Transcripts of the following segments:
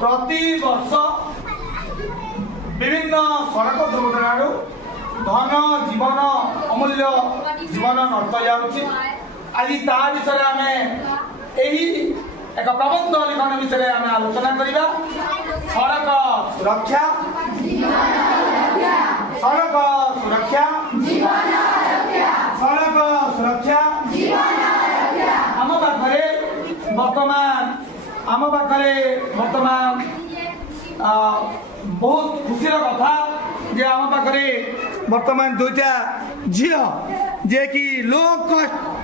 प्रति वर्ष विभिन्न सड़क दुर्घटना धन जीवन अमूल्य जीवन नष्ट जाऊँगी आज ता विषय आम एक प्रबंध लिखन विषय आम आलोचना करवा सड़क सुरक्षा सड़क सुरक्षा सड़क सुरक्षा आम पाखे वर्तमान बहुत खुशी कथा जे आम पाखे वर्तमान दुईटा झील जे कि लो कस्ट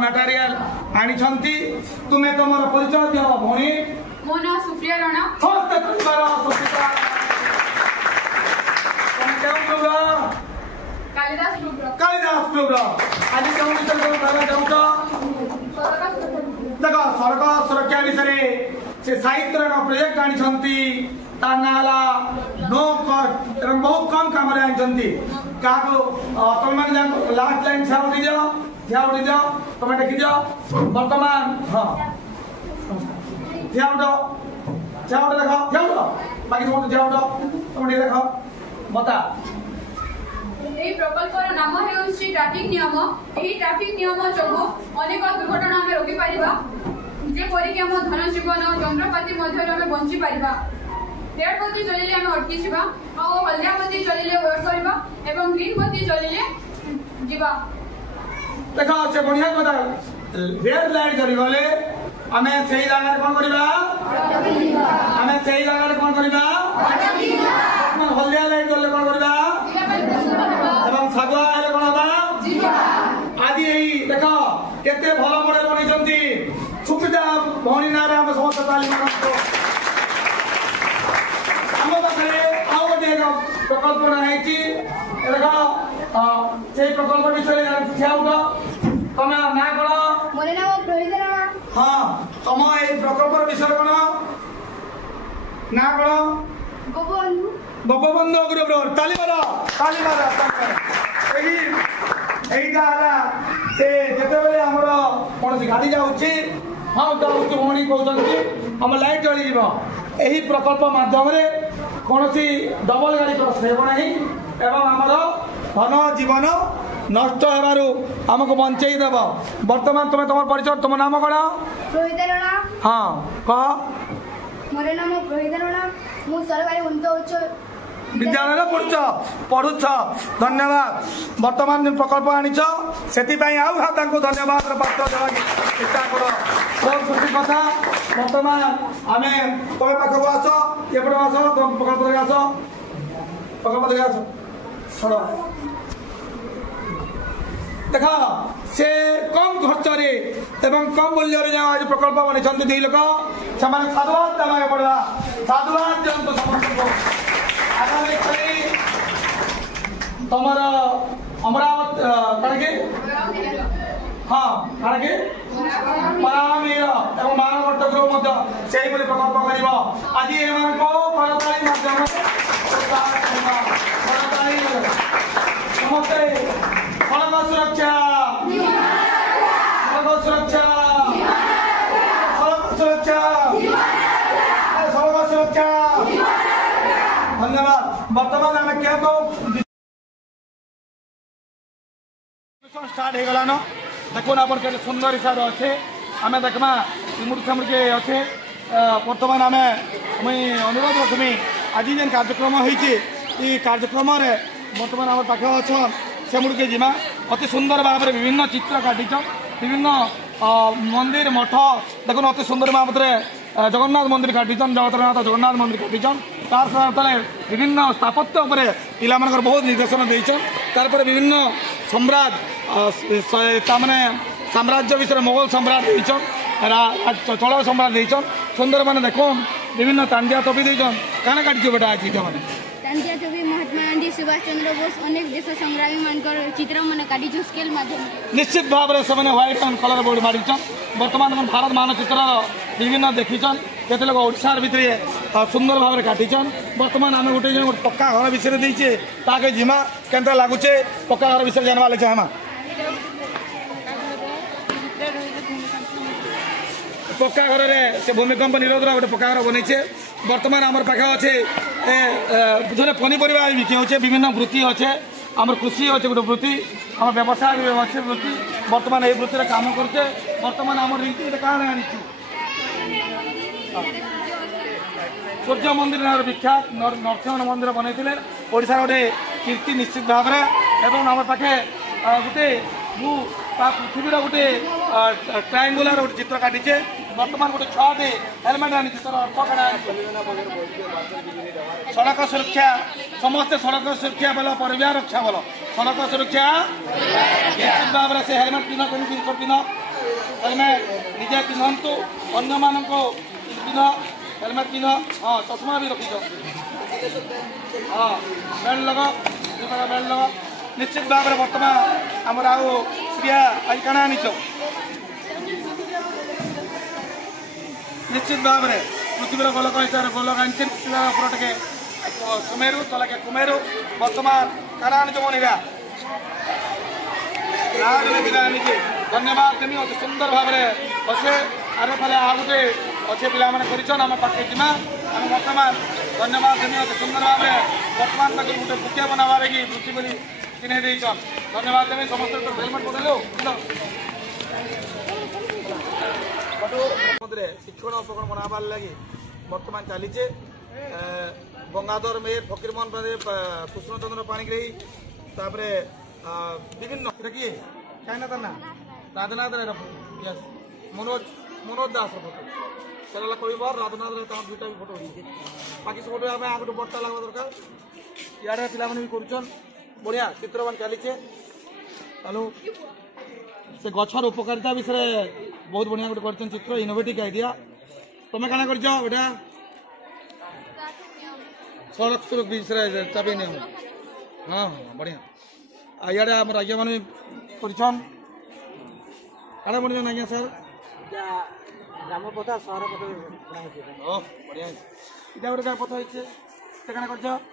मटेरियल आनी तुम्हें तुम परिचय दियो भौणी मो ना सुप्रिया राणा समस्त परिवार कालिदास ग्रुप आज क्यों विषय चाहूँ देख सड़क सुरक्षा विषय से साहित्य प्रोजेक्ट आनी नाला नो कट एवं बहुत कम काम आनी क्या तुम लास्ट लाइन छाउटी दियो तुम देखी दियो वर्तमान हाँ झियाउट देख बाकी सब झियाउट तुम देख बता प्रकल्पर नाम है ट्राफिक नियम ट्राफिक नियम जो अनेक दुर्घटना आम रोकी पारिबा जेपरिक आम धन जीवन यंत्रपाति बंची पारिबा रेड बत्ती चलिले आम अटकी जिबा हल्दिया बत्ती चलिले वेट करबा एवं ग्रीन बत्ती चलिले जिबा देख से बढ़िया कथा रेड लाइट जरी गले आमे सेही जगह कोन करबा आमे सेही जगह कोन करबा हल्दिया लाइट गले कोन करबा एवं सगुआ आले कोन हबा आदि देख केते भलो मॉडल बनै सुविधा भौणी ना आम समस्त तालीम आम पाखे आउ गोटे प्रकल्प नाई से प्रकल्प विषय ठियाउट तुम ना कौन हाँ तुम ये प्रकल्प विषय कौन ना कौन गोपबंधु ग्रुप तालीमार से जिते आमर कौन गाड़ी जाऊँगी हाँ जाऊँगी भौणी कहते आम लाइट जली यही प्रकल्प माध्यम कौन डबल गाड़ी क्रस ना एवं आमर धन जीवन नष्ट होबारु आमको बंचई देव वर्तमान तुम्हें तुम परिचय तुम नाम कौन हाँ कह मोर नाम प्रोहित राणा मु सरकारी उन्नत उच्च विद्यालय पढ़ुछ धन्यवाद वर्तमान जो प्रकल्प आनीच से धन्यवाद पात्र देवा चेष्टा कर बहुत खुशी कथा वर्तमान आम तुम पाखक आस एपटे आस तुम प्रकल्प आस छोड़ देख से कम खर्च एवं कम मूल्य आज प्रकल्प बनी दुई लोक से साधुवाद देवाक पड़ा साधुवाद दिंतु समस्त आगामी तुम अमरावती कण के हाँ कण के परामीर एवं मानवट्ट ग्रुप से प्रकल्प कर आज करताली माध्यम समस्ते सड़क सुरक्षा सड़क सुरक्षा सड़क सुरक्षा सड़क सुरक्षा धन्यवाद वर्तमान आम क्या स्टार्ट हो गलान देखुन आप सुंदर हिसाब अच्छे आम देखमा मुर्खा मुर्खे अच्छे वर्तमान आम मुई अनुरोध रखमी आज जेन कार्यक्रम होती कार्यक्रम वर्तमान आम पाखे अच्छा से मुड़के जीमा अति सुंदर भाव में विभिन्न चित्र काटिच विभिन्न मंदिर मठ देखुन अति सुंदर भाव में जगन्नाथ मंदिर काटिचन जगतरनाथ जगन्नाथ मंदिर काटिचन तार तले विभिन्न स्थापत्य पिला बहुत निर्देशन देचन तार विभिन्न सम्राट तामने साम्राज्य विषय मोगल सम्राट देचन चोल सम्राट देचन सुंदर माने देखो विभिन्न तांडिया टोपी देचन काना काटिच बेटा आज मैंने तांडिया टोपी महात्मा गांधी सुभाष चंद्र बोस अनेक देश संग्रामी मानकर चित्र मैंने काटी स्केल माध्यम निश्चित भाव में से व्हाइट एंड कलर बोर्ड मारिचन वर्तमान भारत मानचित्र विभिन्न देखीचन केते लोग ओडिशार भितर सुंदर भाव में काटिचन वर्तमान आम गोटे पक्का घर विषय देचे ताके जिमा केनता लागुचे पक्का घर विषय जानवा ले चाहेमा पक्का घर से भूमिकंप निरोध गोटे पक्का घर बनईचे बर्तमान आम पाखे अच्छे जो पनीपरिया बिक्री होचे विभिन्न वृत्ति अच्छे आम कृषि अच्छे गोटे वृत्ति आम व्यवसाय अच्छे वृत्ति बर्तमान ये वृत्ति काम करचे बर्तमान आम रीति क्या आनीचु सूर्य मंदिर विख्यात नरसिंह मंदिर बनई ओडिशा गोटे कीर्ति निश्चित भाव में आम पाखे गोटे पृथ्वीर गोटे ट्रायंगुलर गोटे चित्र काटिचे बर्तमान गोटे छुआटे हेलमेट आनी तर अर्थ कड़ा सड़क सुरक्षा समस्ते सड़क सुरक्षा बोल परिवार रक्षा बोल सड़क सुरक्षा निश्चित भाव से हेलमेट पिंध केमी पिंध हेलमेट निजे पिंधतु अन्य मान पिंध हेलमेट पिंध हाँ चश्मा भी रखी हाँ बेल्ट लगा बेल्ट लगा निश्चित भाव में बर्तमान आमर आउ श्रिया आज काना आनीच निश्चित भाव में पृथ्वीर गोलक हिसाब से गोलक आनी टे सुमेरु तलके कुमेरु बर्तमान काना आनीच मनीरा आनी धन्यवाद देमी अति सुंदर भाव में अच्छे आरे फले आ गए अच्छे पिला आम पाखे जीमा आम बर्तमान धन्यवाद देमी अति सुंदर भाव में बर्तमान गोटे बुकिया बनावा लगी वृत्ति बोली चिन्ह देचन धन्यवाद देवी समस्त हेलमेट पकड़ो शिक्षण उपकरण बनाबार लगी बर्तमान चलीचे गंगाधर मेयर फकीरमोहन कृष्णचंद्र पाणिग्राही तापरे विभिन्न किए क्या ना राधनाथ यस मनोज दास फोटो चला कह राधनाथ दुटा भी फोटो बाकी सब फोटो आम आगे बर्ता लगा दरकार इे पे भी कर बढ़िया चित्रमान चलीचे हेलो से गछर उपकारिता विषय बहुत बढ़िया गोटे कर चित्र इनोवेटिव आइडिया तुम्हें क्या कर बेटा सड़क सुरक्षा विषय चाबी नहीं हाँ हाँ बढ़िया इे आम राज्य मान करछन काड़ा बन आज्ञा सर ग्राम पथ सहर पथ बढ़िया इटा गोटे क्या पथ होते कर